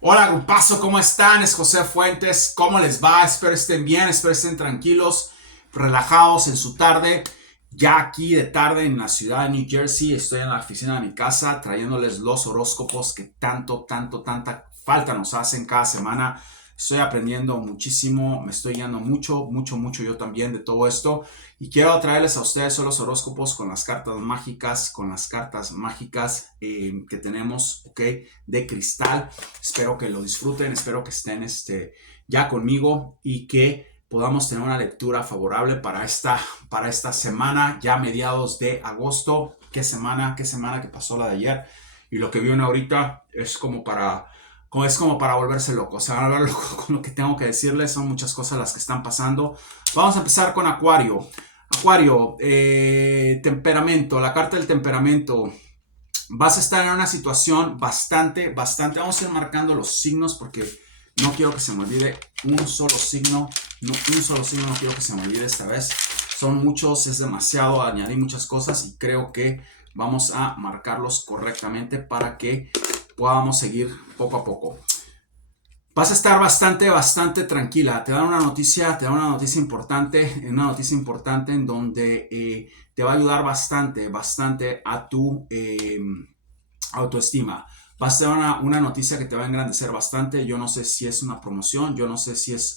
Hola, grupazo, ¿cómo están? Es José Fuentes. ¿Cómo les va? Espero estén bien, espero estén tranquilos, relajados en su tarde. Ya aquí de tarde en la ciudad de New Jersey, estoy en la oficina de mi casa trayéndoles los horóscopos que tanta falta nos hacen cada semana. Estoy aprendiendo muchísimo, me estoy guiando mucho yo también de todo esto. Y quiero traerles a ustedes los horóscopos con las cartas mágicas que tenemos, ¿ok? De cristal. Espero que lo disfruten, espero que estén ya conmigo y que podamos tener una lectura favorable para esta semana, ya mediados de agosto. Qué semana que pasó la de ayer. Y lo que viene ahorita es como para volverse loco. Se van a ver loco con lo que tengo que decirles. Son muchas cosas las que están pasando. Vamos a empezar con Acuario. Acuario, temperamento, la carta del temperamento. Vas a estar en una situación bastante. Vamos a ir marcando los signos porque no quiero que se me olvide un solo signo. No, un solo signo no quiero que se me olvide esta vez. Son muchos, es demasiado, añadí muchas cosas y creo que vamos a marcarlos correctamente para que podamos seguir poco a poco. Vas a estar bastante tranquila. Te dan una noticia importante en donde te va a ayudar bastante a tu autoestima. Va a ser una noticia que te va a engrandecer bastante. Yo no sé si es una promoción, yo no sé si es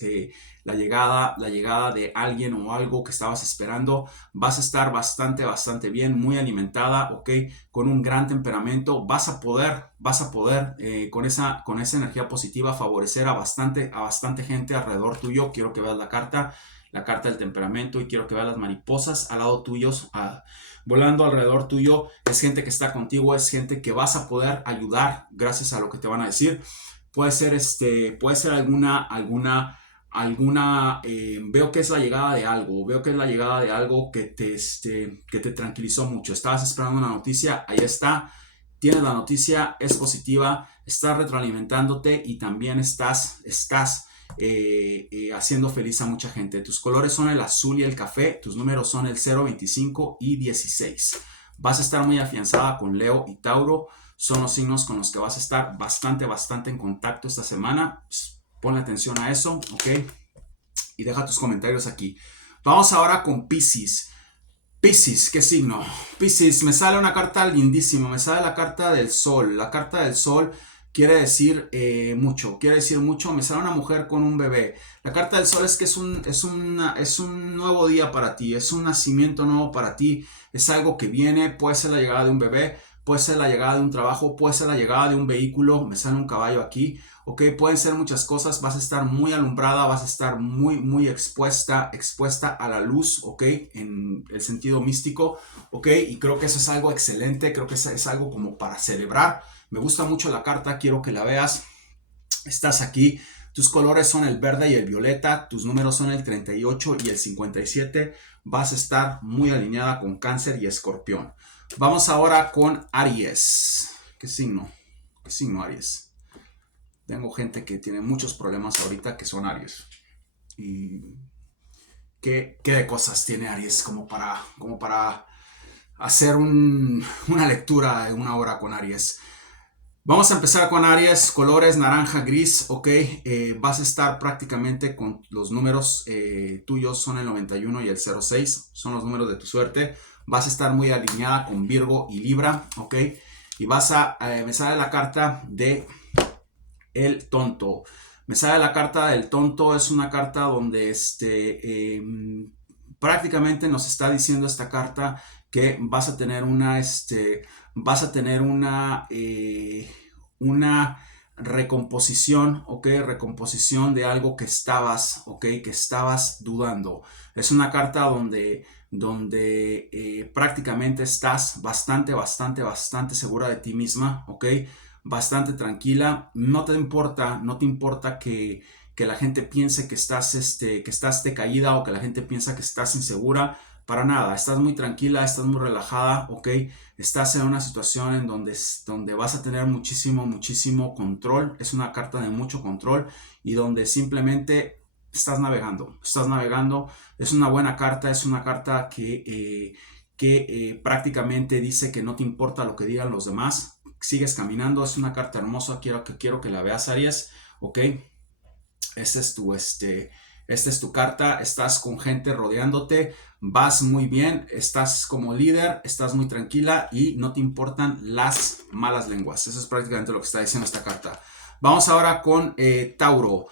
la llegada de alguien o algo que estabas esperando. Vas a estar bastante bien, muy alimentada, ok, con un gran temperamento. Vas a poder con esa energía positiva favorecer a bastante gente alrededor tuyo. Quiero que veas la carta del temperamento y quiero que veas las mariposas al lado tuyos, volando alrededor tuyo. Es gente que está contigo, es gente que vas a poder ayudar gracias a lo que te van a decir. Puede ser veo que es la llegada de algo, veo que es la llegada de algo que te tranquilizó mucho. Estabas esperando una noticia, ahí está, tienes la noticia, es positiva, estás retroalimentándote y también haciendo feliz a mucha gente. Tus colores son el azul y el café, tus números son el 0, 25 y 16. Vas a estar muy afianzada con Leo y Tauro, son los signos con los que vas a estar bastante en contacto esta semana. Ponle atención a eso, ¿ok? Y deja tus comentarios aquí. Vamos ahora con Piscis. Piscis, ¿qué signo? Piscis, me sale una carta lindísima, me sale la carta del sol. La carta del sol quiere decir mucho. Me sale una mujer con un bebé. La carta del sol es que es un nuevo día para ti, es un nacimiento nuevo para ti, es algo que viene, puede ser la llegada de un bebé, puede ser la llegada de un trabajo, puede ser la llegada de un vehículo. Me sale un caballo aquí, ok, pueden ser muchas cosas. Vas a estar muy alumbrada, vas a estar muy expuesta a la luz, ok, en el sentido místico, ok, y creo que eso es algo excelente, creo que es algo como para celebrar. Me gusta mucho la carta, quiero que la veas. Estás aquí, tus colores son el verde y el violeta, tus números son el 38 y el 57. Vas a estar muy alineada con Cáncer y Escorpión. Vamos ahora con Aries. ¿Qué signo? ¿Qué signo Aries? Tengo gente que tiene muchos problemas ahorita que son Aries. ¿Y qué de cosas tiene Aries como para hacer una lectura de una hora con Aries? Vamos a empezar con Aries, colores naranja, gris, ok. Vas a estar prácticamente con los números tuyos, son el 91 y el 06, son los números de tu suerte. Vas a estar muy alineada con Virgo y Libra, ok. Y me sale la carta de el tonto. Me sale la carta del tonto, es una carta donde prácticamente nos está diciendo esta carta que vas a tener una recomposición, ok, recomposición de algo que estabas, ok, que estabas dudando. Es una carta donde prácticamente estás bastante segura de ti misma, ok, bastante tranquila. No te importa que la gente piense que estás decaída o que la gente piensa que estás insegura. Para nada, estás muy tranquila, estás muy relajada, ok. Estás en una situación en donde vas a tener muchísimo control. Es una carta de mucho control y donde simplemente estás navegando. Es una buena carta, es una carta que prácticamente dice que no te importa lo que digan los demás. sigues caminando. Es una carta hermosa, quiero que la veas, Aries, ok. Esta es tu carta, estás con gente rodeándote, vas muy bien, estás como líder, estás muy tranquila y no te importan las malas lenguas. Eso es prácticamente lo que está diciendo esta carta. Vamos ahora con Tauro.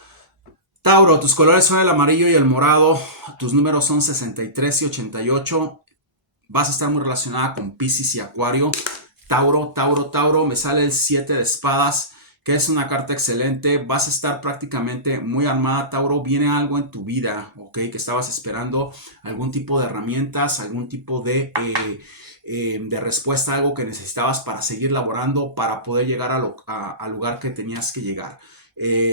Tauro, tus colores son el amarillo y el morado, tus números son 63 y 88. Vas a estar muy relacionada con Piscis y Acuario. Tauro, me sale el 7 de espadas, que es una carta excelente. Vas a estar prácticamente muy armada, Tauro. Viene algo en tu vida, ok, que estabas esperando, algún tipo de herramientas, algún tipo de respuesta, algo que necesitabas para seguir laborando, para poder llegar al lugar que tenías que llegar.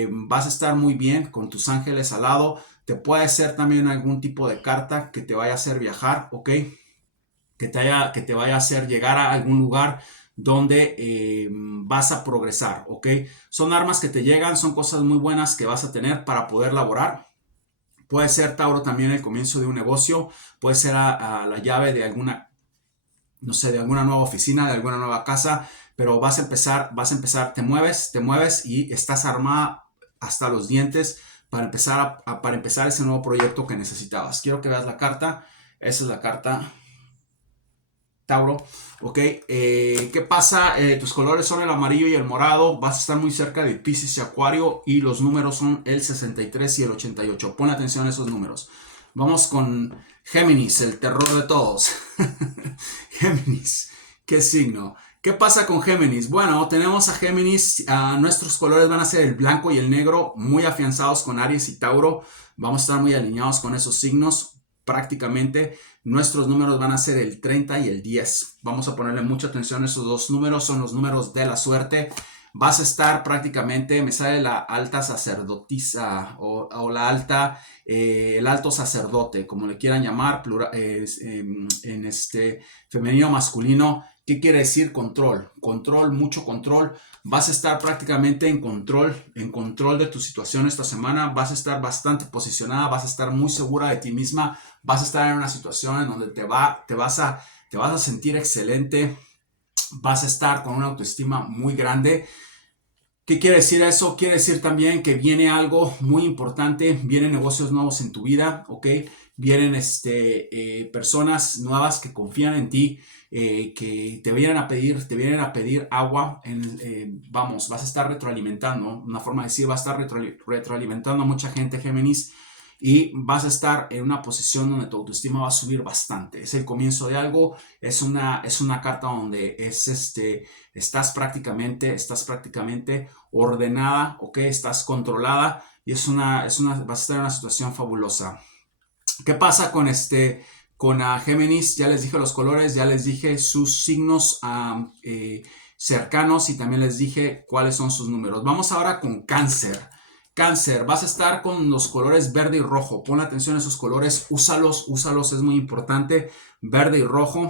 Vas a estar muy bien con tus ángeles al lado. Te puede ser también algún tipo de carta que te vaya a hacer viajar, ok, que te vaya a hacer llegar a algún lugar donde vas a progresar, ¿ok? Son armas que te llegan, son cosas muy buenas que vas a tener para poder laborar. Puede ser, Tauro, también el comienzo de un negocio, puede ser a la llave de alguna, no sé, de alguna nueva oficina, de alguna nueva casa, pero vas a empezar, te mueves y estás armada hasta los dientes para empezar ese nuevo proyecto que necesitabas. Quiero que veas la carta, esa es la carta, Tauro, ok. ¿Qué pasa? Tus colores son el amarillo y el morado. Vas a estar muy cerca de Piscis y Acuario y los números son el 63 y el 88. Pon atención a esos números. Vamos con Géminis, el terror de todos. Géminis, ¿qué signo? ¿Qué pasa con Géminis? Bueno, tenemos a Géminis. Nuestros colores van a ser el blanco y el negro, muy afianzados con Aries y Tauro. Vamos a estar muy alineados con esos signos. Prácticamente nuestros números van a ser el 30 y el 10. Vamos a ponerle mucha atención a esos dos números, son los números de la suerte. Vas a estar prácticamente, me sale la alta sacerdotisa o la alta, el alto sacerdote, como le quieran llamar, plural, en femenino masculino. ¿Qué quiere decir control? Control, mucho control. Vas a estar prácticamente en control de tu situación esta semana. Vas a estar bastante posicionada, vas a estar muy segura de ti misma. Vas a estar en una situación en donde te vas a sentir excelente. Vas a estar con una autoestima muy grande. ¿Qué quiere decir eso? Quiere decir también que viene algo muy importante, vienen negocios nuevos en tu vida, ¿ok? Vienen personas nuevas que confían en ti, que te vienen a pedir agua. Vas a estar retroalimentando, una forma de decir, vas a estar retroalimentando a mucha gente, Géminis, y vas a estar en una posición donde tu autoestima va a subir bastante. Es el comienzo de algo, es una carta donde estás prácticamente ordenada, ¿ok? Estás controlada y vas a estar en una situación fabulosa. ¿Qué pasa con Géminis? Ya les dije los colores, ya les dije sus signos cercanos y también les dije cuáles son sus números. Vamos ahora con Cáncer. Cáncer, vas a estar con los colores verde y rojo. Pon atención a esos colores, úsalos, es muy importante. Verde y rojo.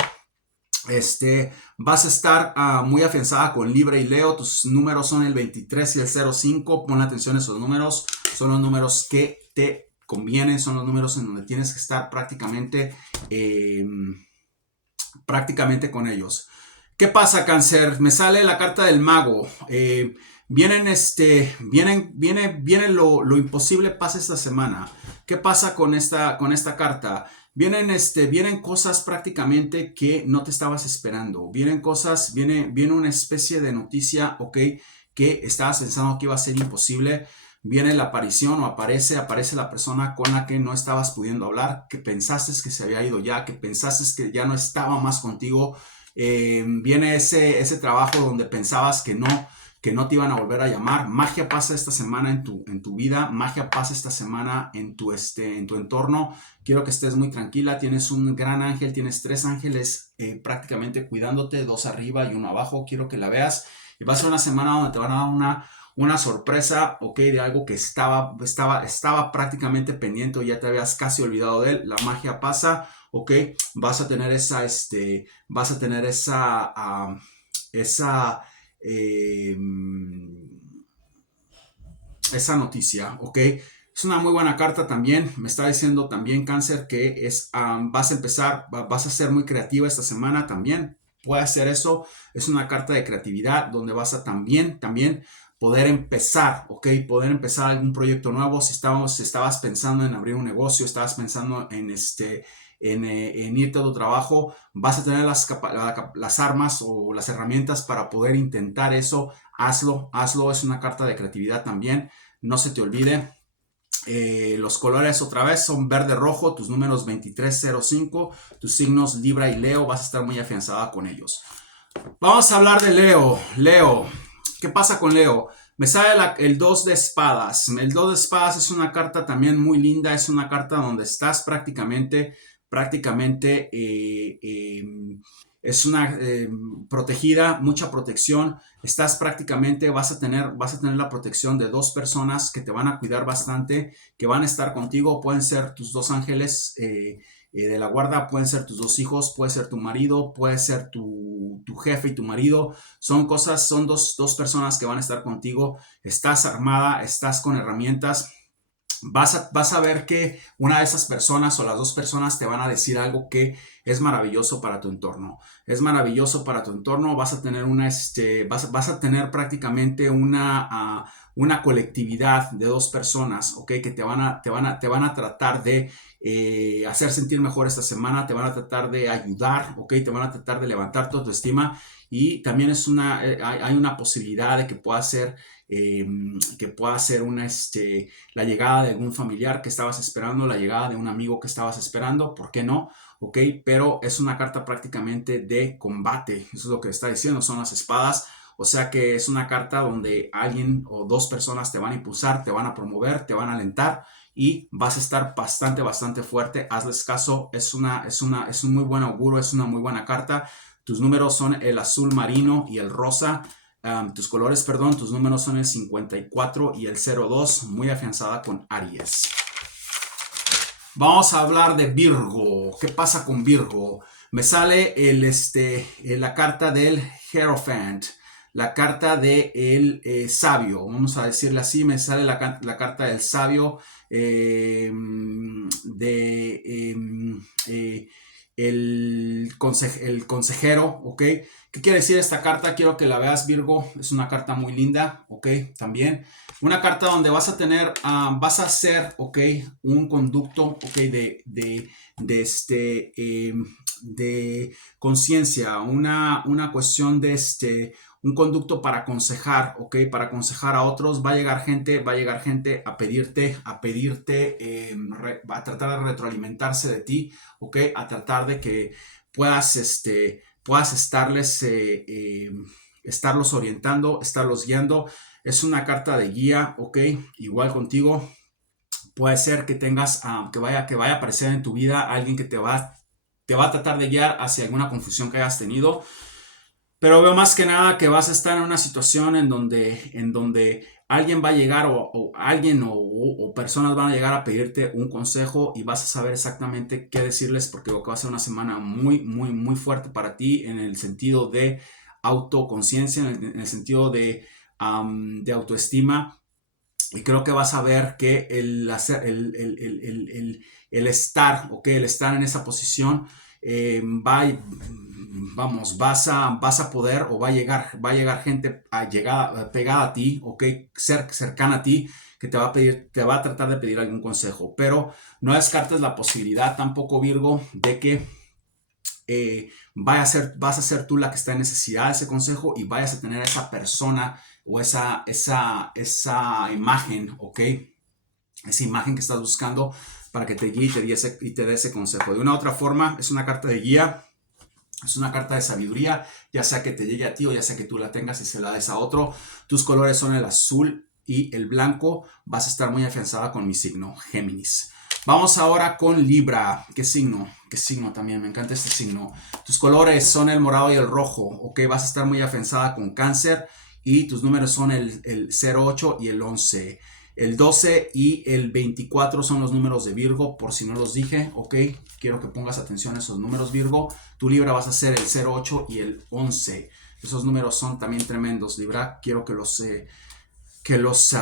Vas a estar muy afianzada con Libra y Leo. Tus números son el 23 y el 05. Pon atención a esos números. Son los números que te convienen. Son los números en donde tienes que estar prácticamente con ellos. ¿Qué pasa, Cáncer? Me sale la carta del mago. Viene lo imposible pasa esta semana. ¿Qué pasa con esta carta? Vienen cosas prácticamente que no te estabas esperando. Viene una especie de noticia, ok, que estabas pensando que iba a ser imposible. Viene la aparición o aparece la persona con la que no estabas pudiendo hablar, que pensaste que se había ido ya, que pensaste que ya no estaba más contigo. Viene ese trabajo donde pensabas que no te iban a volver a llamar. Magia pasa esta semana en tu vida, magia pasa esta semana en tu entorno. Quiero que estés muy tranquila, tienes un gran ángel, tienes 3 ángeles prácticamente cuidándote, 2 arriba y 1 abajo. Quiero que la veas y va a ser una semana donde te van a dar una sorpresa, ok, de algo que estaba prácticamente pendiente o ya te habías casi olvidado de él. La magia pasa, ok, vas a tener esa noticia, ok. Es una muy buena carta también. Me está diciendo también, Cáncer, que vas a ser muy creativa esta semana también. puede hacer eso. Es una carta de creatividad donde vas a también poder empezar, ¿ok? Poder empezar algún proyecto nuevo. Si estabas pensando en abrir un negocio, estabas pensando en irte a tu trabajo, vas a tener las armas o las herramientas para poder intentar eso. Hazlo. Es una carta de creatividad también. No se te olvide. Los colores otra vez son verde rojo, tus números 2305, tus signos Libra y Leo, vas a estar muy afianzada con ellos. Vamos a hablar de Leo. ¿Qué pasa con Leo? Me sale el 2 de espadas. El 2 de espadas es una carta también muy linda. Es una carta donde estás prácticamente es una protegida, mucha protección. Estás prácticamente, vas a tener la protección de 2 personas que te van a cuidar bastante, que van a estar contigo. Pueden ser tus 2 ángeles de la guarda, pueden ser tus 2 hijos, puede ser tu marido, puede ser tu jefe y tu marido. Son dos personas que van a estar contigo. Estás armada, estás con herramientas. Vas a ver que una de esas personas o las 2 personas te van a decir algo que es maravilloso para tu entorno. Es maravilloso para tu entorno. Vas a tener vas a tener prácticamente una colectividad de 2 personas, ¿ok? Que te van a tratar de hacer sentir mejor esta semana. Te van a tratar de ayudar, ¿ok? Te van a tratar de levantar tu autoestima. Y también hay una posibilidad de que pueda ser la llegada de algún familiar que estabas esperando, la llegada de un amigo que estabas esperando, ¿por qué no? Ok, pero es una carta prácticamente de combate, eso es lo que está diciendo, son las espadas, o sea que es una carta donde alguien o 2 personas te van a impulsar, te van a promover, te van a alentar y vas a estar bastante fuerte. Hazles caso, es un muy buen auguro, es una muy buena carta. Tus números son el azul marino y el rosa. Tus colores, tus números son el 54 y el 02, muy afianzada con Aries. Vamos a hablar de Virgo. ¿Qué pasa con Virgo? Me sale la carta del Hierophant, la carta del sabio, vamos a decirle así. Me sale la carta del sabio, el consejero, ¿ok? ¿Qué quiere decir esta carta? Quiero que la veas, Virgo. Es una carta muy linda, ¿ok? También una carta donde vas a hacer, ¿ok? Un conducto, ¿ok? De conciencia, una cuestión de un conducto para aconsejar, ¿ok? Para aconsejar a otros. Va a llegar gente a pedirte, va a tratar de retroalimentarse de ti, ¿ok? A tratar de que puedas estarlos orientando, estarlos guiando. Es una carta de guía, ¿ok? Igual contigo. Puede ser que tengas, que vaya a aparecer en tu vida alguien que te va a tratar de guiar hacia alguna confusión que hayas tenido. Pero veo más que nada que vas a estar en una situación en donde alguien va a llegar o personas van a llegar a pedirte un consejo y vas a saber exactamente qué decirles, porque va a ser una semana muy fuerte para ti en el sentido de autoconciencia, en el sentido de autoestima. Y creo que vas a ver que el estar, ¿ok? El estar en esa posición vas a poder, o va a llegar gente pegada a ti, ¿ok? Cercana a ti, que te va a tratar de pedir algún consejo. Pero no descartes la posibilidad tampoco, Virgo, de que vas a ser tú la que está en necesidad de ese consejo y vayas a tener a esa persona o esa imagen, ¿ok? Esa imagen que estás buscando para que te guíe y te dé ese consejo. De una u otra forma, es una carta de guía, es una carta de sabiduría, ya sea que te llegue a ti o ya sea que tú la tengas y se la des a otro. Tus colores son el azul y el blanco. Vas a estar muy afianzada con mi signo, Géminis. Vamos ahora con Libra. ¿Qué signo? ¿Qué signo también? Me encanta este signo. Tus colores son el morado y el rojo, ¿ok? Vas a estar muy afianzada con Cáncer y tus números son el 08 y el 11. El 12 y el 24 son los números de Virgo, por si no los dije, ¿ok? Quiero que pongas atención a esos números, Virgo. Tu Libra vas a ser el 08 y el 11. Esos números son también tremendos, Libra. Quiero que que los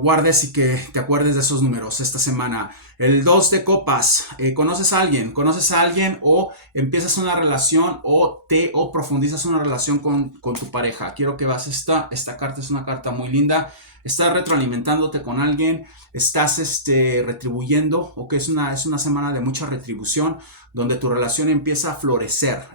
guardes y que te acuerdes de esos números esta semana. El 2 de copas, ¿conoces a alguien? ¿Conoces a alguien o empiezas una relación o profundizas una relación con tu pareja? Quiero que veas esta carta, es una carta muy linda. Estás retroalimentándote con alguien, estás retribuyendo, ok, es una semana de mucha retribución, donde tu relación empieza a florecer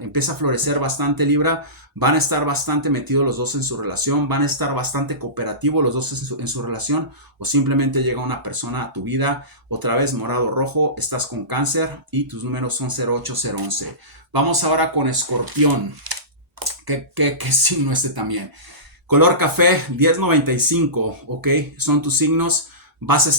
bastante, Libra. Van a estar bastante metidos los dos en su relación, van a estar bastante cooperativos los dos en su relación, o simplemente llega una persona a tu vida, otra vez morado rojo, estás con Cáncer y tus números son 08011. Vamos ahora con Escorpión. ¿Qué signo también? Color café, 1095, ok, son tus signos. Vas a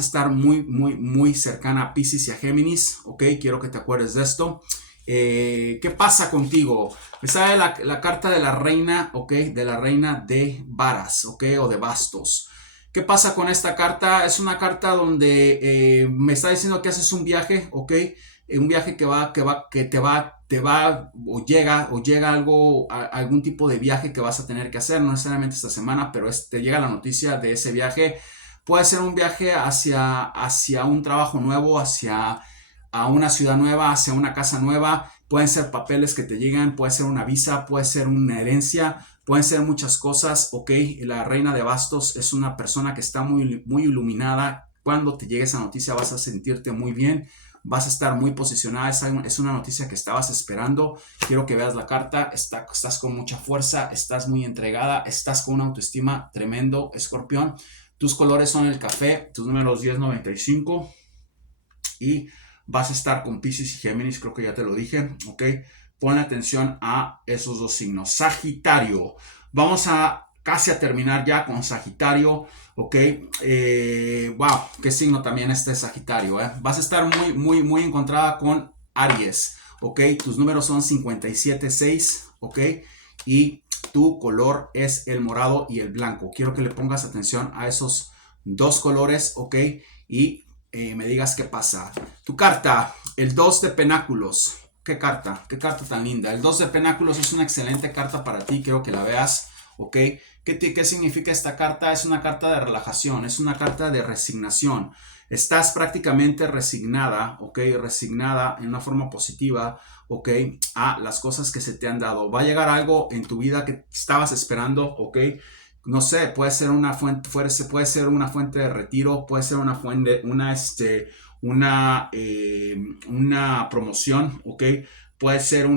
estar muy cercana a Piscis y a Géminis, ok, quiero que te acuerdes de esto. ¿Qué pasa contigo? Me sale la carta de la reina, ok, de la reina de varas, ok, o de bastos. ¿Qué pasa con esta carta? Es una carta donde me está diciendo que haces un viaje, ok, un viaje que te va o llega algún tipo de viaje que vas a tener que hacer, no necesariamente esta semana, pero te llega la noticia de ese viaje. Puede ser un viaje hacia un trabajo nuevo, a una ciudad nueva, hacia una casa nueva. Pueden ser papeles que te llegan, puede ser una visa, puede ser una herencia, pueden ser muchas cosas, ok. La reina de bastos es una persona que está muy iluminada. Cuando te llegue esa noticia vas a sentirte muy bien, vas a estar muy posicionada, es una noticia que estabas esperando. Quiero que veas la carta, estás con mucha fuerza, estás muy entregada, estás con una autoestima tremendo, Escorpión. Tus colores son el café, tus números 1095 y vas a estar con Piscis y Géminis, creo que ya te lo dije, ok. Pon atención a esos dos signos. Sagitario, vamos casi a terminar ya con Sagitario, ok. Wow, qué signo también Sagitario, Vas a estar muy encontrada con Aries, ok. Tus números son 576, ok. Y tu color es el morado y el blanco. Quiero que le pongas atención a esos dos colores, ok. Y me digas qué pasa. Tu carta, el 2 de penáculos. Qué carta tan linda. El 2 de penáculos es una excelente carta para ti, quiero que la veas, ok. ¿Qué significa esta carta? Es una carta de relajación, es una carta de resignación. Estás prácticamente resignada, ok, resignada en una forma positiva, ok, a las cosas que se te han dado. Va a llegar algo en tu vida que estabas esperando, ok. No sé, puede ser una fuente de retiro, puede ser una promoción, ok. Puede ser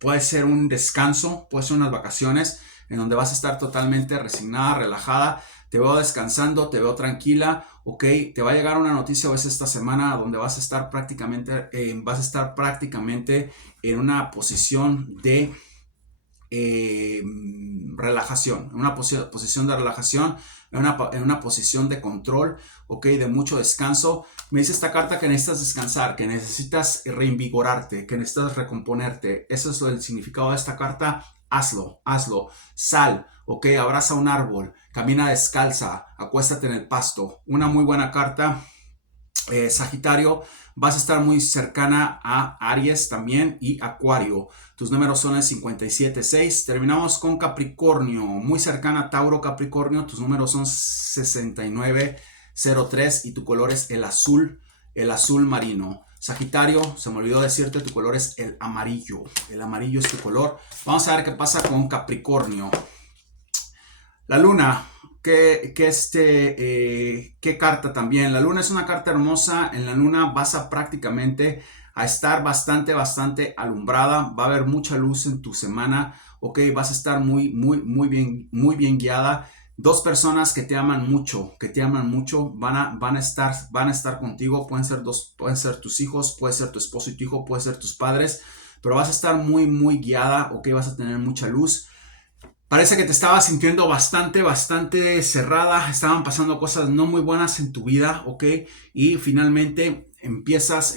puede ser un descanso, puede ser unas vacaciones en donde vas a estar totalmente resignada, relajada. Te veo descansando, te veo tranquila, ok. Te va a llegar una noticia a veces esta semana donde vas a estar prácticamente en una posición de relajación, en una posición de relajación, en una posición de control, ok, de mucho descanso. Me dice esta carta que necesitas descansar, que necesitas reinvigorarte, que necesitas recomponerte. Eso es el significado de esta carta. Hazlo. Sal, ok, abraza un árbol, camina descalza, acuéstate en el pasto. Una muy buena carta. Sagitario, vas a estar muy cercana a Aries también y Acuario. Tus números son el 576. Terminamos con Capricornio, muy cercana a Tauro, Capricornio. Tus números son 6903 y tu color es el azul marino. Sagitario, se me olvidó decirte, tu color es el amarillo. El amarillo es tu color. Vamos a ver qué pasa con Capricornio. La luna. ¿Qué carta también? La luna es una carta hermosa. En la luna vas a prácticamente a estar bastante alumbrada. Va a haber mucha luz en tu semana. Ok, vas a estar muy bien guiada. Dos personas que te aman mucho, van a estar contigo. Pueden ser tus hijos, puede ser tu esposo y tu hijo, puede ser tus padres, pero vas a estar muy guiada. Ok, vas a tener mucha luz. Parece que te estabas sintiendo bastante cerrada, estaban pasando cosas no muy buenas en tu vida, ¿ok? Y finalmente empiezas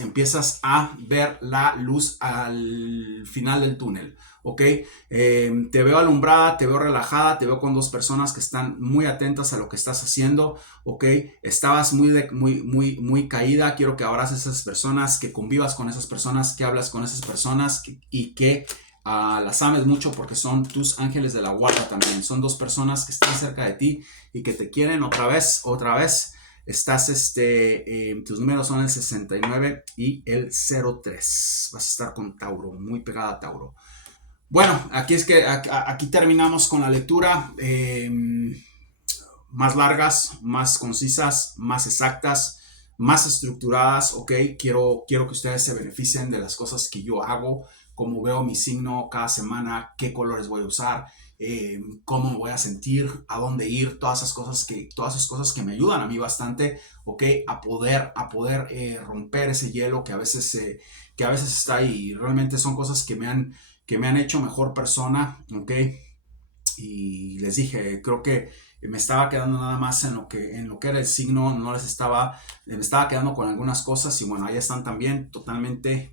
a ver la luz al final del túnel, ¿ok? Te veo alumbrada, te veo relajada, te veo con dos personas que están muy atentas a lo que estás haciendo, ¿ok? Estabas muy caída, quiero que abraces a esas personas, que convivas con esas personas, que hablas con esas personas y que Las ames mucho porque son tus ángeles de la guarda también. Son dos personas que están cerca de ti y que te quieren otra vez. Estás, tus números son el 69 y el 03. Vas a estar con Tauro, muy pegada a Tauro. Bueno, aquí terminamos con la lectura. Más largas, más concisas, más exactas, más estructuradas, ¿ok? Quiero que ustedes se beneficien de las cosas que yo hago, cómo veo mi signo cada semana, qué colores voy a usar, cómo me voy a sentir, a dónde ir, todas esas cosas que me ayudan a mí bastante, ¿ok? A poder romper ese hielo que a veces está ahí. Realmente son cosas que me han hecho mejor persona, ¿ok? Y les dije, creo que me estaba quedando nada más en lo que era el signo, me estaba quedando con algunas cosas y bueno, ahí están también totalmente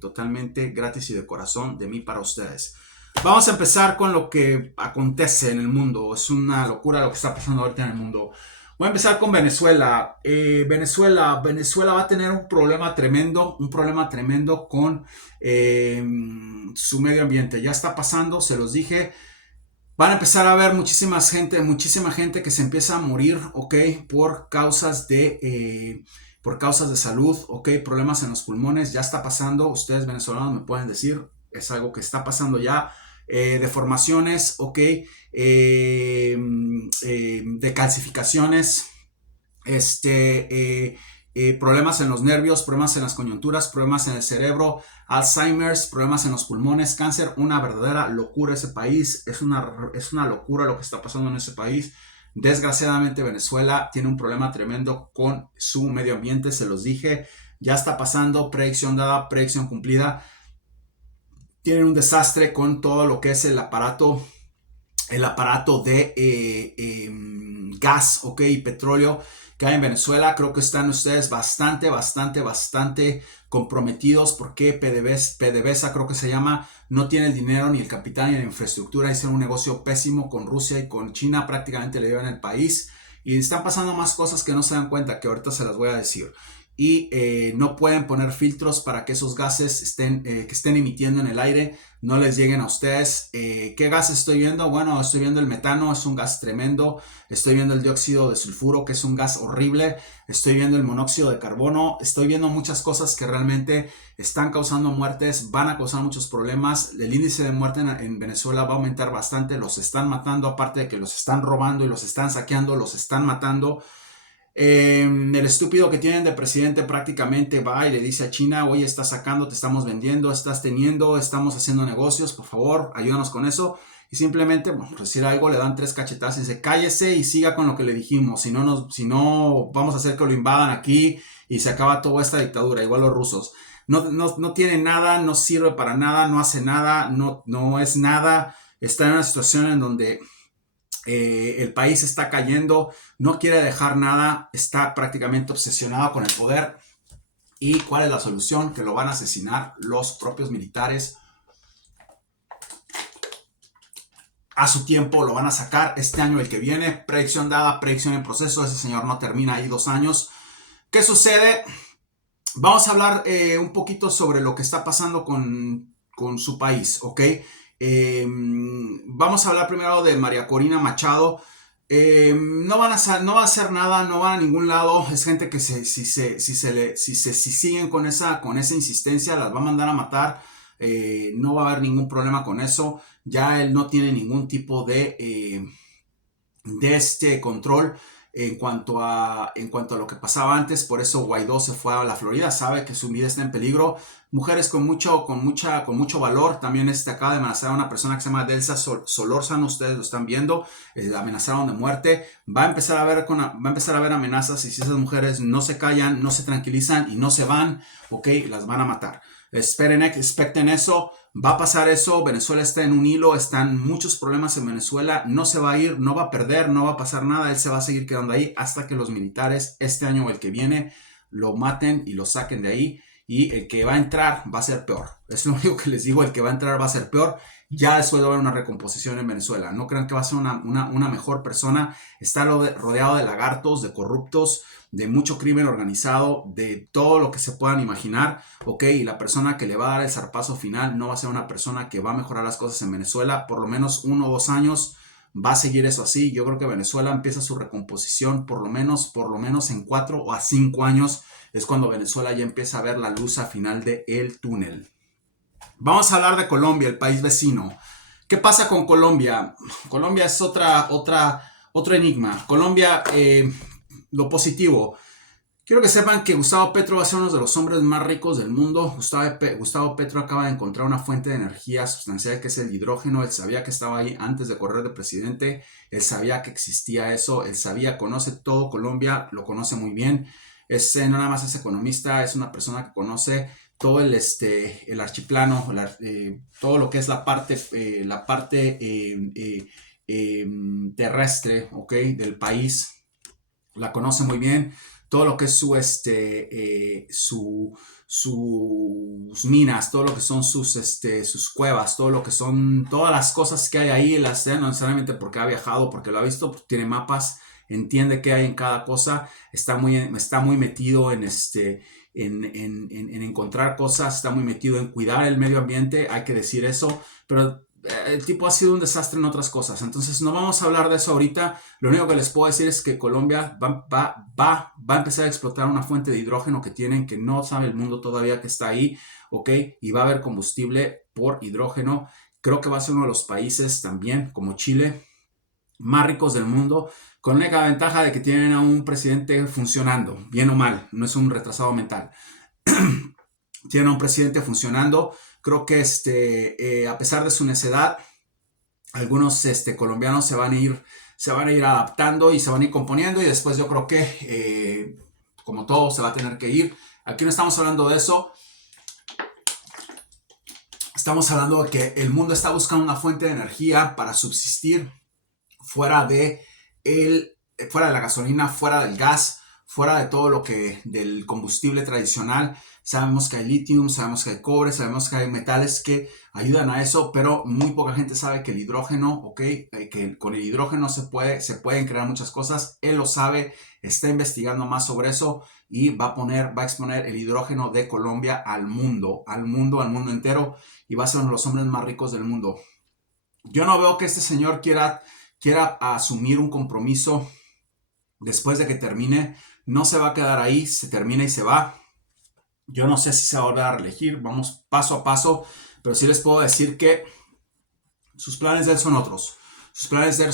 gratis y de corazón de mí para ustedes. Vamos a empezar con lo que acontece en el mundo. Es una locura lo que está pasando ahorita en el mundo. Voy a empezar con Venezuela. Venezuela va a tener un problema tremendo con su medio ambiente. Ya está pasando, se los dije. Van a empezar a haber muchísima gente que se empieza a morir, ¿ok? Por causas de salud, ¿ok? Problemas en los pulmones, ya está pasando. Ustedes venezolanos me pueden decir, es algo que está pasando ya. Deformaciones, ¿ok? De calcificaciones, problemas en los nervios, problemas en las coyunturas, problemas en el cerebro, Alzheimer's, problemas en los pulmones, cáncer. Una verdadera locura ese país. Es una locura lo que está pasando en ese país. Desgraciadamente Venezuela tiene un problema tremendo con su medio ambiente, se los dije, ya está pasando, predicción dada, predicción cumplida. Tienen un desastre con todo lo que es el aparato de gas, ok, y petróleo que hay en Venezuela. Creo que están ustedes bastante comprometidos porque PDVSA creo que se llama, no tiene el dinero ni el capital ni la infraestructura. Hicieron un negocio pésimo con Rusia y con China, prácticamente le llevan el país y están pasando más cosas que no se dan cuenta, que ahorita se las voy a decir. Y no pueden poner filtros para que esos gases que estén emitiendo en el aire no les lleguen a ustedes. ¿Qué gas estoy viendo? Bueno, estoy viendo el metano, es un gas tremendo. Estoy viendo el dióxido de sulfuro, que es un gas horrible. Estoy viendo el monóxido de carbono. Estoy viendo muchas cosas que realmente están causando muertes, van a causar muchos problemas. El índice de muerte en Venezuela va a aumentar bastante. Los están matando, aparte de que los están robando y los están saqueando, los están matando. El estúpido que tienen de presidente prácticamente va y le dice a China, oye, estás sacando, te estamos vendiendo, estamos haciendo negocios, por favor, ayúdanos con eso. Y simplemente, bueno, por decir algo, le dan 3 cachetadas y dice, cállese y siga con lo que le dijimos, si no vamos a hacer que lo invadan aquí y se acaba toda esta dictadura, igual los rusos. No tiene nada, no sirve para nada, no hace nada, no es nada. Está en una situación en donde el país está cayendo, no quiere dejar nada, está prácticamente obsesionado con el poder. ¿Y cuál es la solución? Que lo van a asesinar los propios militares. A su tiempo lo van a sacar este año, el que viene. Predicción dada, predicción en proceso. Ese señor no termina ahí 2 años. ¿Qué sucede? Vamos a hablar un poquito sobre lo que está pasando con su país, ¿ok? Vamos a hablar primero de María Corina Machado. No va a hacer nada, no van a ningún lado. Es gente que si siguen con esa insistencia, las va a mandar a matar. No va a haber ningún problema con eso. Ya él no tiene ningún tipo de control en cuanto a lo que pasaba antes. Por eso Guaidó se fue a la Florida, sabe que su vida está en peligro. Mujeres con mucho valor. También acaba de amenazar a una persona que se llama Delsa Solórzano, ustedes lo están viendo, la amenazaron de muerte. Va a empezar a haber amenazas, y si esas mujeres no se callan, no se tranquilizan y no se van, ok, las van a matar. Expecten eso, va a pasar eso. Venezuela está en un hilo, están muchos problemas en Venezuela, no se va a ir, no va a perder, no va a pasar nada, él se va a seguir quedando ahí hasta que los militares este año o el que viene lo maten y lo saquen de ahí. Y el que va a entrar va a ser peor. Es lo único que les digo, el que va a entrar va a ser peor. ya después va a haber una recomposición en Venezuela. No crean que va a ser una mejor persona. Está rodeado de lagartos, de corruptos, de mucho crimen organizado, de todo lo que se puedan imaginar, ¿ok? Y la persona que le va a dar el zarpazo final no va a ser una persona que va a mejorar las cosas en Venezuela. Por lo menos 1 o 2 años va a seguir eso así. Yo creo que Venezuela empieza su recomposición por lo menos en 4 o a 5 años. Es cuando Venezuela ya empieza a ver la luz al final del túnel. Vamos a hablar de Colombia, el país vecino. ¿Qué pasa con Colombia? Colombia es otro enigma. Colombia, lo positivo. Quiero que sepan que Gustavo Petro va a ser uno de los hombres más ricos del mundo. Gustavo Petro acaba de encontrar una fuente de energía sustancial que es el hidrógeno. Él sabía que estaba ahí antes de correr de presidente. Él sabía que existía eso. Él sabía, conoce todo Colombia, lo conoce muy bien. No nada más es economista, es una persona que conoce todo el archiplano, todo lo que es la parte terrestre, ¿ok? Del país. La conoce muy bien. Todo lo que es sus minas, todo lo que son sus cuevas, todo lo que son todas las cosas que hay ahí, las no necesariamente porque ha viajado, porque lo ha visto, tiene mapas, entiende qué hay en cada cosa, está muy metido en encontrar cosas, está muy metido en cuidar el medio ambiente, hay que decir eso, pero el tipo ha sido un desastre en otras cosas. Entonces no vamos a hablar de eso ahorita. Lo único que les puedo decir es que Colombia va a empezar a explotar una fuente de hidrógeno que tienen, que no sabe el mundo todavía que está ahí, ¿ok? Y va a haber combustible por hidrógeno. Creo que va a ser uno de los países también, como Chile, más ricos del mundo, con la única ventaja de que tienen a un presidente funcionando, bien o mal, no es un retrasado mental. Tienen a un presidente funcionando. Creo que a pesar de su necedad, algunos colombianos se van a ir adaptando y se van a ir componiendo, y después yo creo que como todo se va a tener que ir. Aquí no estamos hablando de eso. Estamos hablando de que el mundo está buscando una fuente de energía para subsistir fuera de la gasolina, fuera del gas, fuera de todo lo que del combustible tradicional. Sabemos que hay litio, sabemos que hay cobre, sabemos que hay metales que ayudan a eso, pero muy poca gente sabe que el hidrógeno, ¿ok? Que con el hidrógeno se pueden crear muchas cosas. Él lo sabe, está investigando más sobre eso y va a exponer el hidrógeno de Colombia al mundo entero, y va a ser uno de los hombres más ricos del mundo. Yo no veo que este señor quiera asumir un compromiso después de que termine. No se va a quedar ahí, se termina y se va. Yo no sé si se va a volver a reelegir, vamos paso a paso, pero sí les puedo decir que sus planes de él son otros. Sus planes de